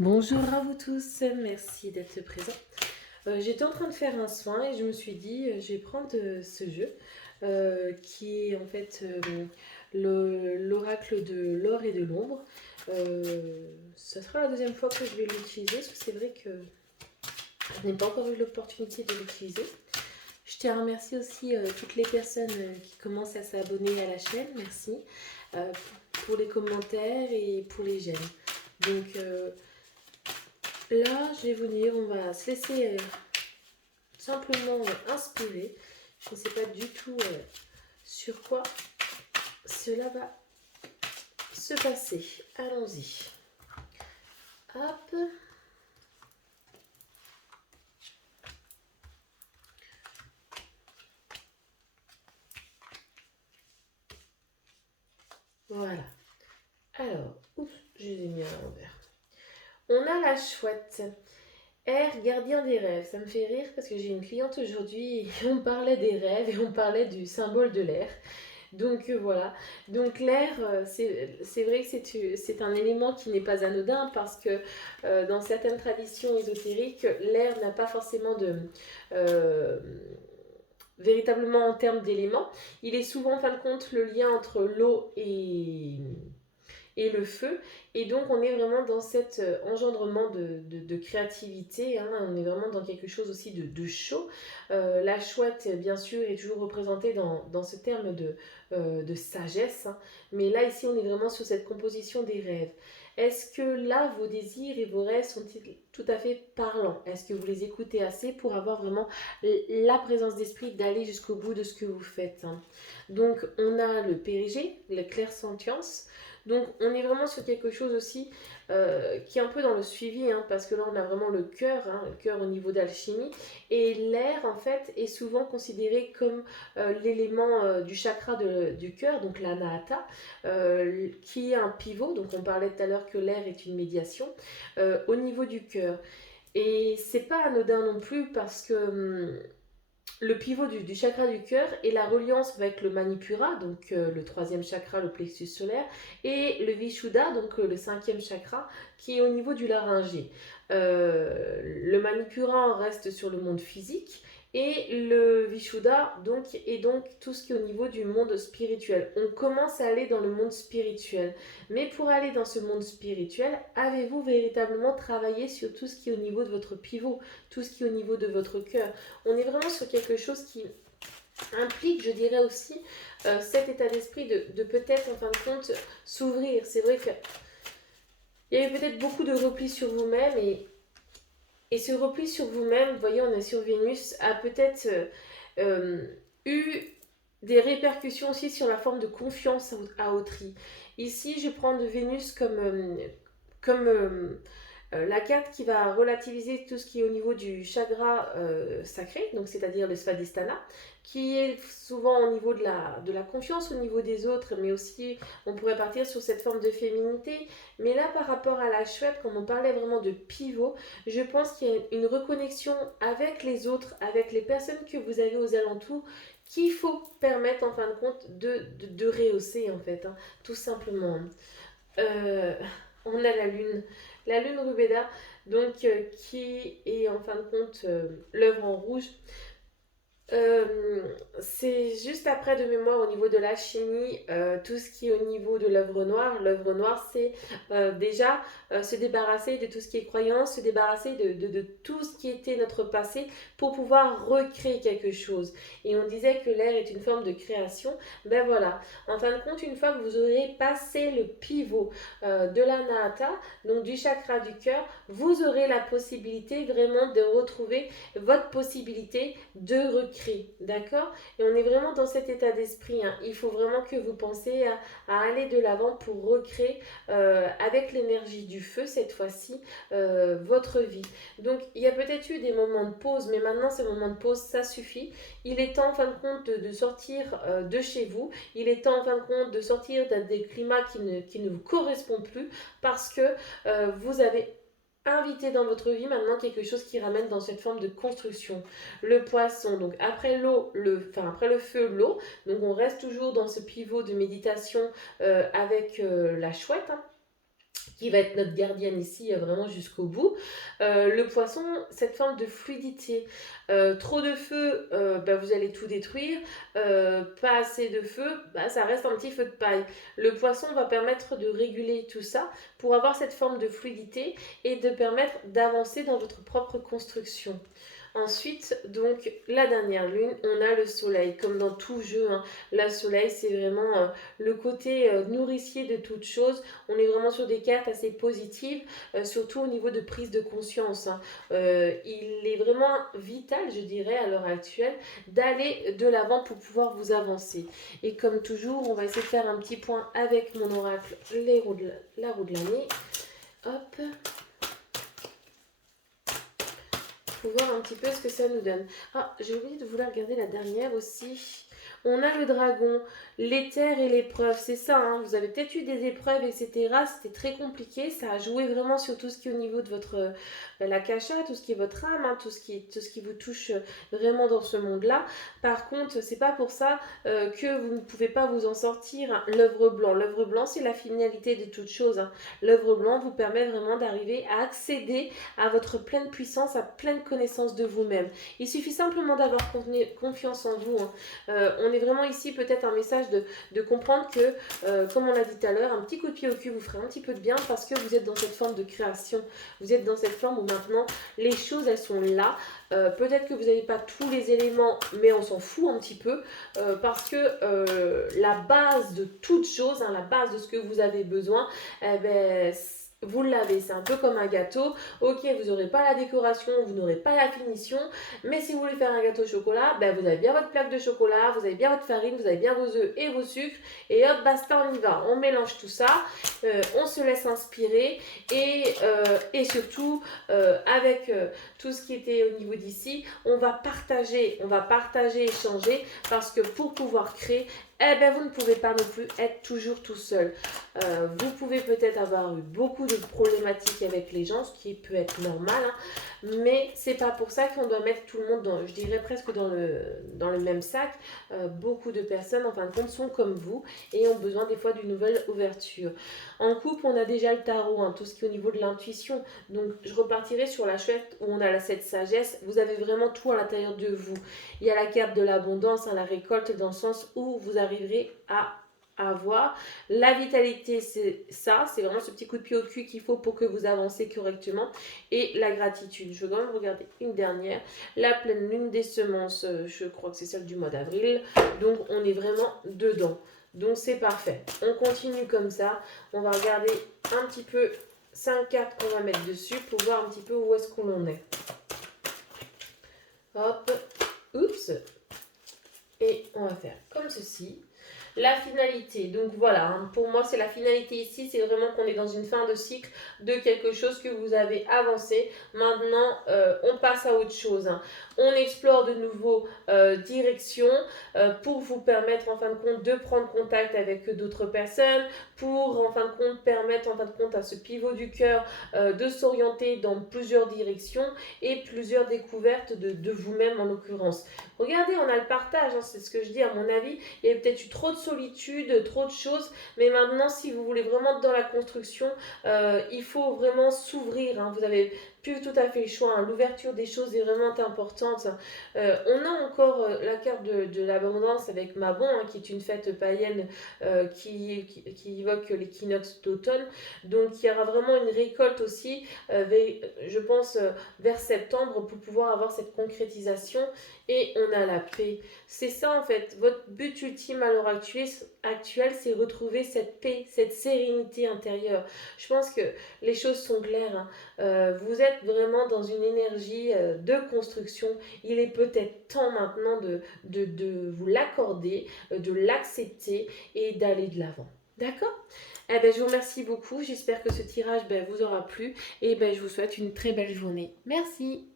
Bonjour à vous tous, merci d'être présents. J'étais en train de faire un soin et je me suis dit, je vais prendre ce jeu qui est en fait l'oracle de l'or et de l'ombre. Ce sera la deuxième fois que je vais l'utiliser parce que c'est vrai que je n'ai pas encore eu l'opportunité de l'utiliser. Je tiens à remercier aussi toutes les personnes qui commencent à s'abonner à la chaîne, merci euh, pour les commentaires et pour les j'aime. Donc là, je vais vous dire, on va se laisser simplement inspirer. Je ne sais pas du tout sur quoi cela va se passer. Allons-y. Hop. Voilà. Alors, oups, je les ai mis à l'envers. On a la chouette. R, gardien des rêves. Ça me fait rire parce que j'ai une cliente aujourd'hui et on parlait des rêves et on parlait du symbole de l'air. Donc voilà. Donc l'air, c'est vrai que c'est un élément qui n'est pas anodin parce que dans certaines traditions ésotériques, l'air n'a pas forcément de... euh, véritablement en termes d'éléments. Il est souvent en fin de compte le lien entre l'eau et le feu. Et donc on est vraiment dans cet engendrement de créativité, hein. On est vraiment dans quelque chose aussi de chaud. La chouette, bien sûr, est toujours représentée dans ce terme de sagesse, hein. Mais là, ici, on est vraiment sur cette composition des rêves. Est-ce que là, vos désirs et vos rêves sont-ils tout à fait parlants? Est-ce que vous les écoutez assez pour avoir vraiment la présence d'esprit d'aller jusqu'au bout de ce que vous faites, hein? Donc, on a le périgée, la clairsentience. Donc on est vraiment sur quelque chose aussi qui est un peu dans le suivi, hein, parce que là on a vraiment le cœur au niveau d'alchimie, et l'air en fait est souvent considéré comme l'élément du chakra du cœur, donc l'anahata, qui est un pivot, donc on parlait tout à l'heure que l'air est une médiation au niveau du cœur. Et c'est pas anodin non plus parce que le pivot du chakra du cœur et la reliance avec le Manipura, donc le troisième chakra, le plexus solaire, et le Vishuddha, donc le cinquième chakra, qui est au niveau du laryngé. Le Manipura reste sur le monde physique et le Vishuddha est donc tout ce qui est au niveau du monde spirituel. On commence à aller dans le monde spirituel. Mais pour aller dans ce monde spirituel, avez-vous véritablement travaillé sur tout ce qui est au niveau de votre pivot, tout ce qui est au niveau de votre cœur? On est vraiment sur quelque chose qui implique, je dirais aussi, cet état d'esprit de peut-être, en fin de compte, s'ouvrir. C'est vrai qu'il y avait peut-être beaucoup de repli sur vous-même et ce repli sur vous-même, vous voyez, on est sur Vénus, a peut-être eu des répercussions aussi sur la forme de confiance à autrui. Ici, je prends de Vénus comme la carte qui va relativiser tout ce qui est au niveau du chakra sacré, donc c'est-à-dire le svadhisthana, qui est souvent au niveau de la confiance au niveau des autres, mais aussi on pourrait partir sur cette forme de féminité. Mais là, par rapport à la chouette, comme on parlait vraiment de pivot, je pense qu'il y a une reconnexion avec les autres, avec les personnes que vous avez aux alentours, qu'il faut permettre en fin de compte de rehausser en fait, hein, tout simplement. Euh, on a la lune Rubéda, donc qui est en fin de compte l'œuvre en rouge. C'est juste après de mémoire au niveau de la chimie, tout ce qui est au niveau de l'œuvre noire. L'œuvre noire, c'est déjà se débarrasser de tout ce qui est croyance, se débarrasser de tout ce qui était notre passé pour pouvoir recréer quelque chose. Et on disait que l'air est une forme de création. Ben voilà, en fin de compte, une fois que vous aurez passé le pivot de l'anahata, donc du chakra du cœur, vous aurez la possibilité vraiment de retrouver votre possibilité de recréer, d'accord? Et on est vraiment dans cet état d'esprit, hein. Il faut vraiment que vous pensez à aller de l'avant pour recréer avec l'énergie du feu cette fois-ci votre vie. Donc il y a peut-être eu des moments de pause, mais maintenant ces moments de pause ça suffit. Il est temps en fin de compte de sortir de chez vous. Il est temps en fin de compte de sortir des climats qui ne vous correspondent plus parce que vous avez inviter dans votre vie maintenant quelque chose qui ramène dans cette forme de construction. Le poisson, donc après l'eau, après le feu, l'eau. Donc on reste toujours dans ce pivot de méditation avec la chouette, hein, qui va être notre gardienne ici vraiment jusqu'au bout. Le poisson, cette forme de fluidité. Trop de feu, vous allez tout détruire. Pas assez de feu, ça reste un petit feu de paille. Le poisson va permettre de réguler tout ça pour avoir cette forme de fluidité et de permettre d'avancer dans votre propre construction. Ensuite, donc, la dernière lune, on a le soleil. Comme dans tout jeu, hein, le soleil, c'est vraiment le côté nourricier de toute chose. On est vraiment sur des cartes assez positives, surtout au niveau de prise de conscience, hein. Il est vraiment vital, je dirais, à l'heure actuelle, d'aller de l'avant pour pouvoir vous avancer. Et comme toujours, on va essayer de faire un petit point avec mon oracle, la roue de l'année. Hop, pour voir un petit peu ce que ça nous donne. Ah, j'ai oublié de vouloir regarder la dernière aussi. On a le dragon, l'éther et l'épreuve, c'est ça, hein. Vous avez peut-être eu des épreuves, etc. C'était très compliqué, ça a joué vraiment sur tout ce qui est au niveau de votre la kasha, tout ce qui est votre âme, hein, tout ce qui vous touche vraiment dans ce monde-là. Par contre, c'est pas pour ça que vous ne pouvez pas vous en sortir, hein. L'œuvre blanc, c'est la finalité de toute chose, hein. L'œuvre blanc vous permet vraiment d'arriver à accéder à votre pleine puissance, à pleine connaissance de vous-même. Il suffit simplement d'avoir confiance en vous, hein. On est vraiment ici peut-être un message de comprendre que, comme on l'a dit tout à l'heure, un petit coup de pied au cul vous ferait un petit peu de bien parce que vous êtes dans cette forme de création. Vous êtes dans cette forme où maintenant les choses elles sont là. Peut-être que vous n'avez pas tous les éléments, mais on s'en fout un petit peu parce que la base de toute chose, hein, la base de ce que vous avez besoin, vous l'avez, c'est un peu comme un gâteau. Ok, vous n'aurez pas la décoration, vous n'aurez pas la finition, mais si vous voulez faire un gâteau au chocolat, vous avez bien votre plaque de chocolat, vous avez bien votre farine, vous avez bien vos œufs et vos sucres, et hop, basta, on y va. On mélange tout ça, on se laisse inspirer, et surtout, avec tout ce qui était au niveau d'ici, on va partager, échanger, parce que pour pouvoir créer, vous ne pouvez pas non plus être toujours tout seul. Vous pouvez peut-être avoir eu beaucoup de problématiques avec les gens, ce qui peut être normal, hein, mais c'est pas pour ça qu'on doit mettre tout le monde je dirais presque dans le même sac. Beaucoup de personnes en fin de compte sont comme vous et ont besoin des fois d'une nouvelle ouverture. En couple, on a déjà le tarot, hein, tout ce qui est au niveau de l'intuition. Donc je repartirai sur la chouette où on a cette sagesse. Vous avez vraiment tout à l'intérieur de vous. Il y a la carte de l'abondance, hein, la récolte, dans le sens où vous arriverez à avoir. La vitalité, c'est ça, c'est vraiment ce petit coup de pied au cul qu'il faut pour que vous avancez correctement. Et la gratitude, je vais quand même regarder une dernière. La pleine lune des semences, je crois que c'est celle du mois d'avril. Donc on est vraiment dedans. Donc c'est parfait. On continue comme ça. On va regarder un petit peu 5 cartes qu'on va mettre dessus pour voir un petit peu où est-ce qu'on en est. Hop, oups. Et on va faire comme ceci. La finalité, donc voilà, hein, pour moi c'est la finalité ici, c'est vraiment qu'on est dans une fin de cycle de quelque chose que vous avez avancé. Maintenant, on passe à autre chose, hein. On explore de nouveaux directions pour vous permettre en fin de compte de prendre contact avec d'autres personnes, pour en fin de compte permettre en fin de compte à ce pivot du cœur de s'orienter dans plusieurs directions et plusieurs découvertes de vous-même en l'occurrence. Regardez, on a le partage, hein, c'est ce que je dis à mon avis. Il y a peut-être eu trop de solitude, trop de choses, mais maintenant si vous voulez vraiment être dans la construction, il faut vraiment s'ouvrir, hein. Vous avez plus tout à fait le choix, hein. L'ouverture des choses est vraiment importante. On a encore la carte de l'abondance avec Mabon, hein, qui est une fête païenne qui évoque l'équinoxe d'automne. Donc il y aura vraiment une récolte aussi, je pense, vers septembre pour pouvoir avoir cette concrétisation. Et on a la paix. C'est ça en fait, votre but ultime à l'heure actuelle, c'est retrouver cette paix, cette sérénité intérieure. Je pense que les choses sont claires, hein. Vous êtes vraiment dans une énergie de construction. Il est peut-être temps maintenant de vous l'accorder, de l'accepter et d'aller de l'avant. D'accord? Je vous remercie beaucoup. J'espère que ce tirage vous aura plu et je vous souhaite une très belle journée. Merci.